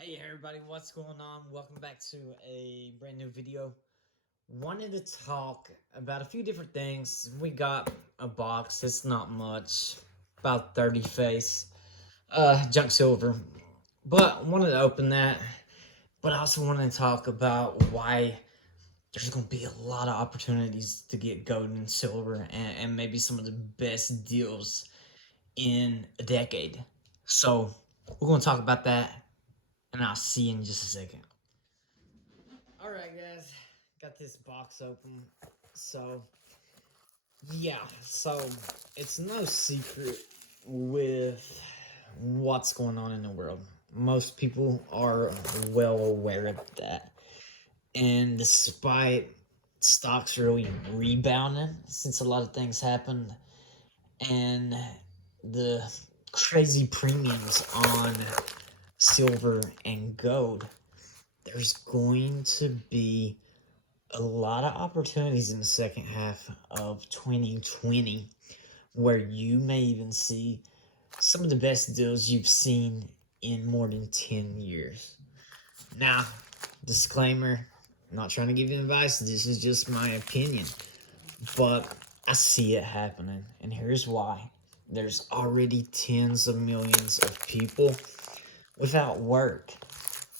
Hey everybody, what's going on? Welcome back to a brand new video. Wanted to talk about a few different things. We got a box, it's not much, about 30 face, junk silver. But I wanted to open that, but I also wanted to talk about why there's going to be a lot of opportunities to get gold and silver and maybe some of the best deals in a decade. So we're going to talk about that, and I'll see you in just a second. Alright, guys, got this box open. So, yeah, so it's no secret with what's going on in the world. Most people are well aware of that. And despite stocks really rebounding since a lot of things happened, and the crazy premiums on silver and gold, there's going to be a lot of opportunities in the second half of 2020 where you may even see some of the best deals you've seen in more than 10 years. Now, disclaimer, I'm not trying to give you advice, this is just my opinion, but I see it happening, and here's why. There's already tens of millions of people without work.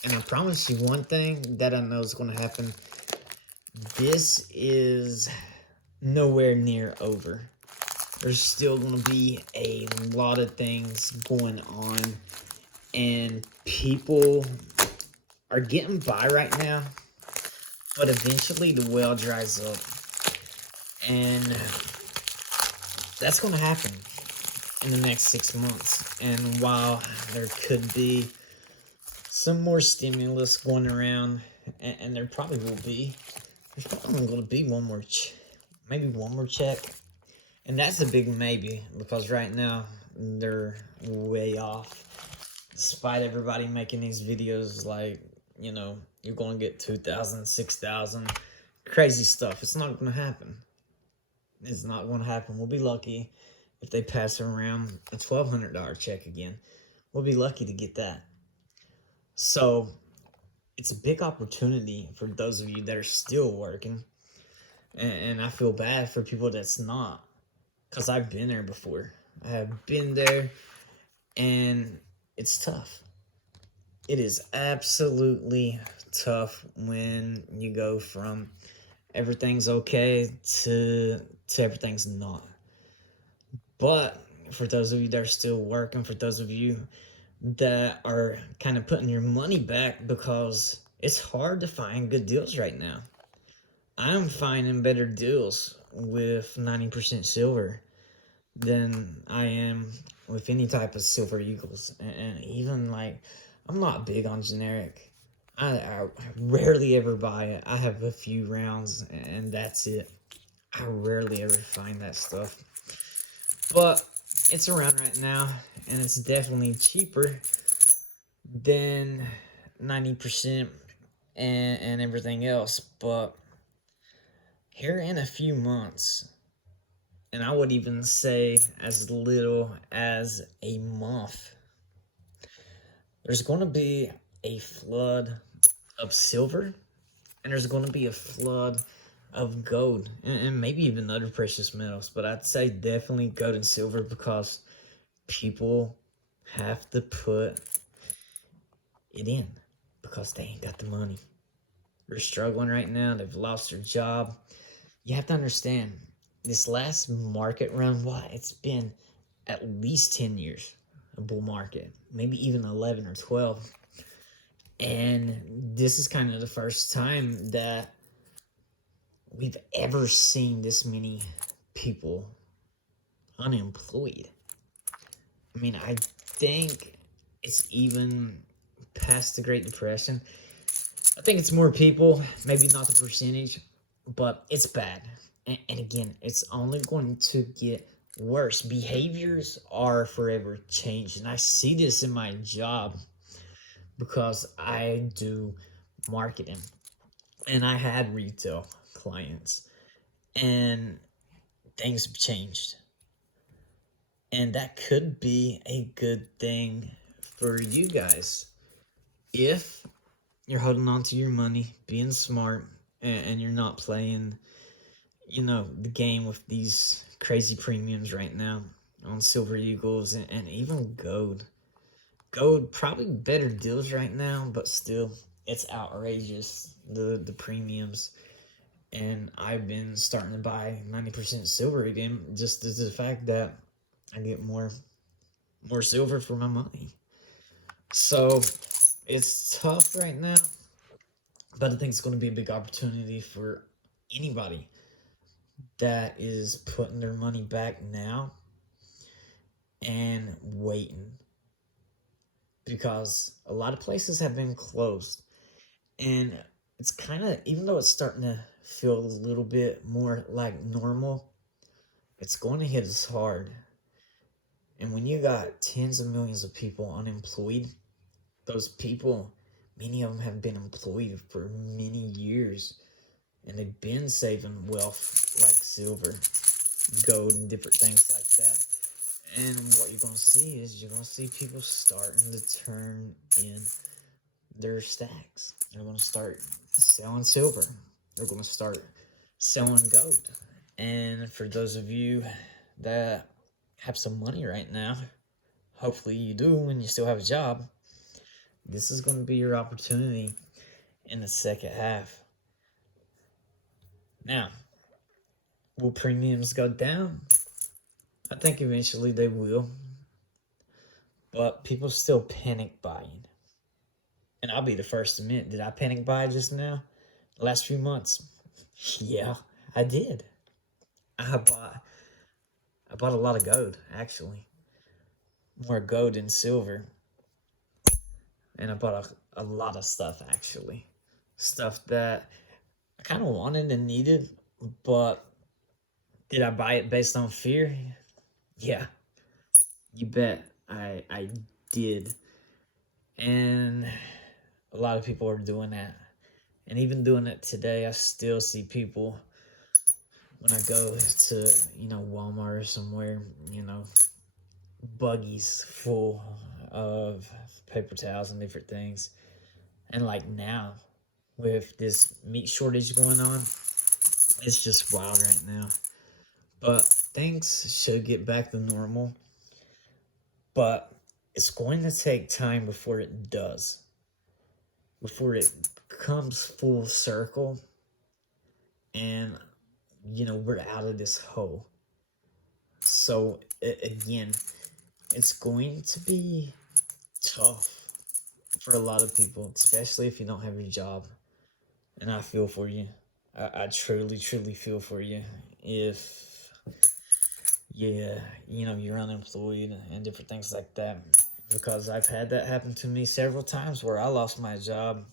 And I promise you one thing that I know is going to happen. This is nowhere near over. There's still going to be a lot of things going on, and people are getting by right now, but eventually the well dries up, and that's going to happen in the next 6 months. And while there could be some more stimulus going around, and there probably will be, there's probably going to be maybe one more check. And that's a big maybe, because right now they're way off. Despite everybody making these videos like, you're going to get 2,000, 6,000, crazy stuff. It's not going to happen. It's not going to happen. We'll be lucky if they pass around a $1,200 check again. We'll be lucky to get that. So it's a big opportunity for those of you that are still working. And I feel bad for people that's not, because I've been there before. I have been there, and it's tough. It is absolutely tough when you go from everything's okay to everything's not. But for those of you that are still working, for those of you that are kind of putting your money back, because it's hard to find good deals right now. I'm finding better deals with 90% silver than I am with any type of silver eagles. And even like, I'm not big on generic. I rarely ever buy it. I have a few rounds and that's it. I rarely ever find that stuff. But it's around right now, and it's definitely cheaper than 90% and everything else. But here in a few months, and I would even say as little as a month, there's going to be a flood of silver, and there's going to be a flood of gold, and maybe even other precious metals. But I'd say definitely gold and silver, because people have to put it in because they ain't got the money. They're struggling right now. They've lost their job. You have to understand, this last market run, it's been at least 10 years, a bull market, maybe even 11 or 12. And this is kind of the first time that we've ever seen this many people unemployed. I mean, I think it's even past the Great Depression. I think it's more people, maybe not the percentage, but it's bad. And again, it's only going to get worse. Behaviors are forever changed. And I see this in my job because I do marketing and I had retail clients, and things have changed. And that could be a good thing for you guys. if you're holding on to your money, being smart, and you're not playing, the game with these crazy premiums right now on Silver Eagles and even gold. Gold, probably better deals right now, but still, it's outrageous, the premiums. And I've been starting to buy 90% silver again, just as the fact that I get more silver for my money. So it's tough right now, but I think it's going to be a big opportunity for anybody that is putting their money back now and waiting, because a lot of places have been closed, and it's kind of, even though it's starting to feel a little bit more like normal, it's going to hit us hard. And when you got tens of millions of people unemployed, those people, many of them have been employed for many years, and they've been saving wealth like silver, gold, and different things like that. And what you're going to see is you're going to see people starting to turn in their stacks. They're going to start selling silver. They're going to start selling gold. And for those of you that have some money right now, hopefully you do and you still have a job, this is going to be your opportunity in the second half. Now, will premiums go down? I think eventually they will, but people still panic buying. And I'll be the first to admit, did I panic buy just now? The last few months? Yeah, I did. I bought a lot of gold, actually. More gold than silver. And I bought a lot of stuff, actually. Stuff that I kind of wanted and needed, but did I buy it based on fear? Yeah, you bet I did. And a lot of people are doing that. And even doing it today, I still see people when I go to, Walmart or somewhere, buggies full of paper towels and different things. And like now, with this meat shortage going on, it's just wild right now. But things should get back to normal. But it's going to take time before it does. Before it comes full circle and, we're out of this hole. So, again, it's going to be tough for a lot of people, especially if you don't have your job. And I feel for you. I truly, truly feel for you if, you're unemployed and different things like that. Because I've had that happen to me several times where I lost my job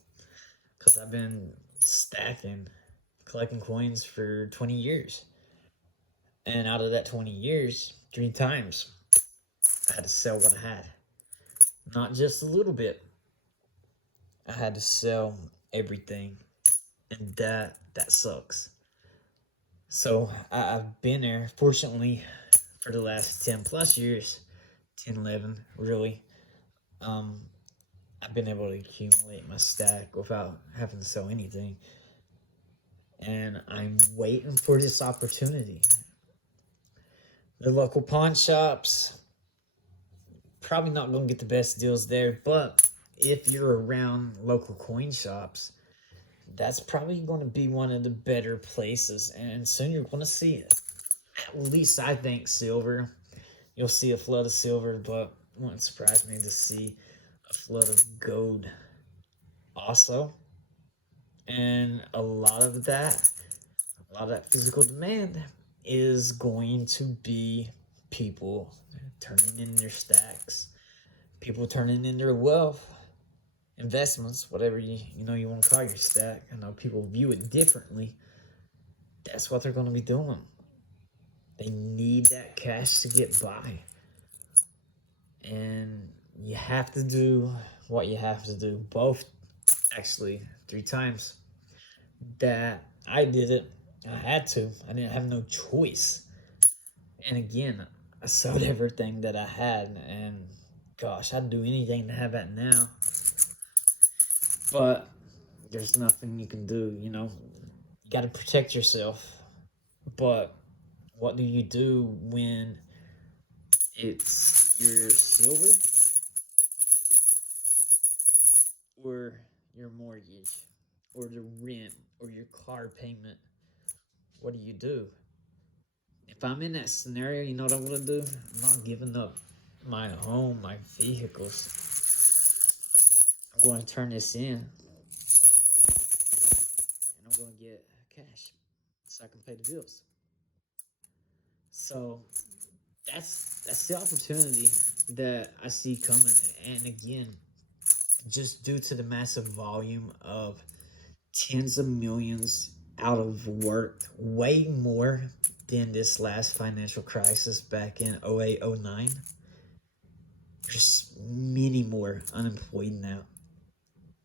because I've been stacking, collecting coins for 20 years. And out of that 20 years, 3 times, I had to sell what I had. Not just a little bit. I had to sell everything. And that sucks. So I've been there, fortunately, for the last 10 plus years, 10, 11, really. I've been able to accumulate my stack without having to sell anything. And I'm waiting for this opportunity. The local pawn shops, probably not going to get the best deals there, but if you're around local coin shops, that's probably going to be one of the better places. And soon you're going to see it. At least I think silver. You'll see a flood of silver, but it wouldn't surprise me to see a flood of gold also. And a lot of that physical demand is going to be people turning in their stacks, people turning in their wealth, investments, whatever you want to call your stack. I know people view it differently. That's what they're going to be doing. They need that cash to get by. And you have to do what you have to do. Both, actually, 3 times that I did it. I had to. I didn't have no choice. And again, I sold everything that I had. And gosh, I'd do anything to have that now. but there's nothing you can do, you know. You got to protect yourself. But what do you do when it's your silver or your mortgage or the rent or your car payment? What do you do? If I'm in that scenario, you know what I'm gonna do? I'm not giving up my home, my vehicles. I'm going to turn this in, and I'm going to get cash so I can pay the bills. So that's the opportunity that I see coming. And again, just due to the massive volume of tens of millions out of work, way more than this last financial crisis back in 08, 09. There's many more unemployed now.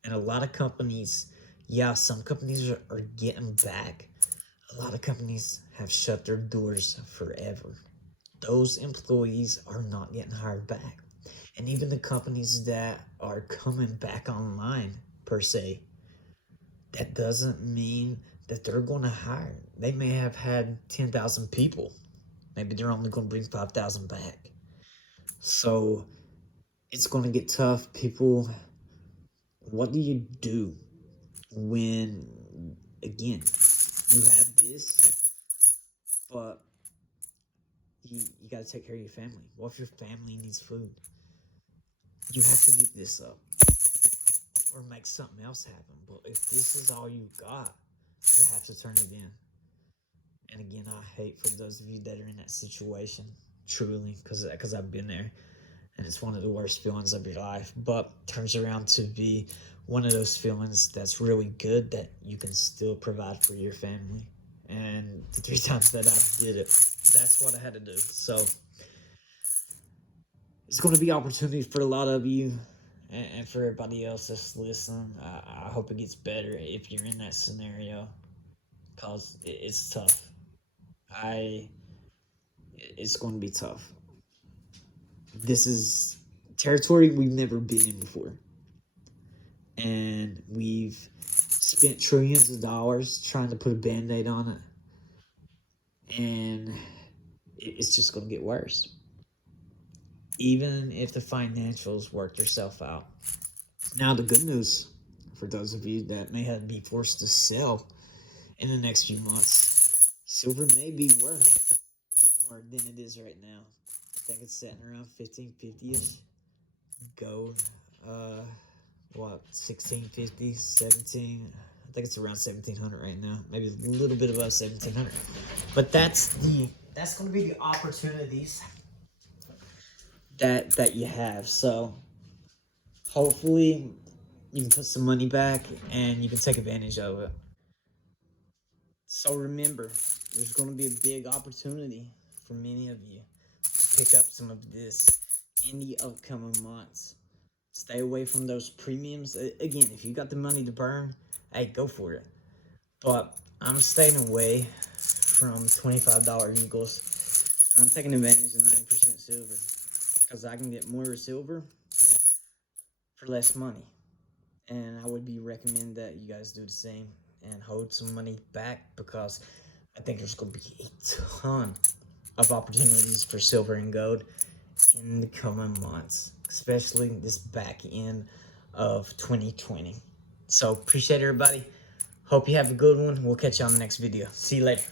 And a lot of companies, yeah, some companies are getting back. A lot of companies have shut their doors forever. Those employees are not getting hired back. And even the companies that are coming back online, per se, that doesn't mean that they're going to hire. They may have had 10,000 people. Maybe they're only going to bring 5,000 back. So it's going to get tough. People, what do you do when, again, you have this, but you got to take care of your family? What if your family needs food? You have to give this up or make something else happen. But if this is all you got, you have to turn it in. And again, I hate for those of you that are in that situation, truly, because I've been there, and it's one of the worst feelings of your life. But turns around to be one of those feelings that's really good, that you can still provide for your family. And the 3 times that I did it, that's what I had to do. So it's going to be opportunity for a lot of you, and for everybody else that's listening. I hope it gets better if you're in that scenario, because it's tough. It's going to be tough. This is territory we've never been in before, and we've spent trillions of dollars trying to put a band-aid on it, and it's just going to get worse, even if the financials work themselves out. Now, the good news for those of you that may have to be forced to sell in the next few months, silver may be worth more than it is right now. I think it's sitting around 1550-ish. Gold, what, 1650, 17? I think it's around 1700 right now. Maybe a little bit above 1700. But that's going to be the opportunities that you have. So hopefully you can put some money back and you can take advantage of it. So remember, there's going to be a big opportunity for many of you to pick up some of this in the upcoming months. Stay away from those premiums. Again, if you got the money to burn, hey, go for it. But I'm staying away from $25 Eagles. I'm taking advantage of 9% silver, because I can get more silver for less money. And I would be recommend that you guys do the same and hold some money back, because I think there's going to be a ton of opportunities for silver and gold in the coming months, especially this back end of 2020. So appreciate everybody. Hope you have a good one. We'll catch you on the next video. See you later.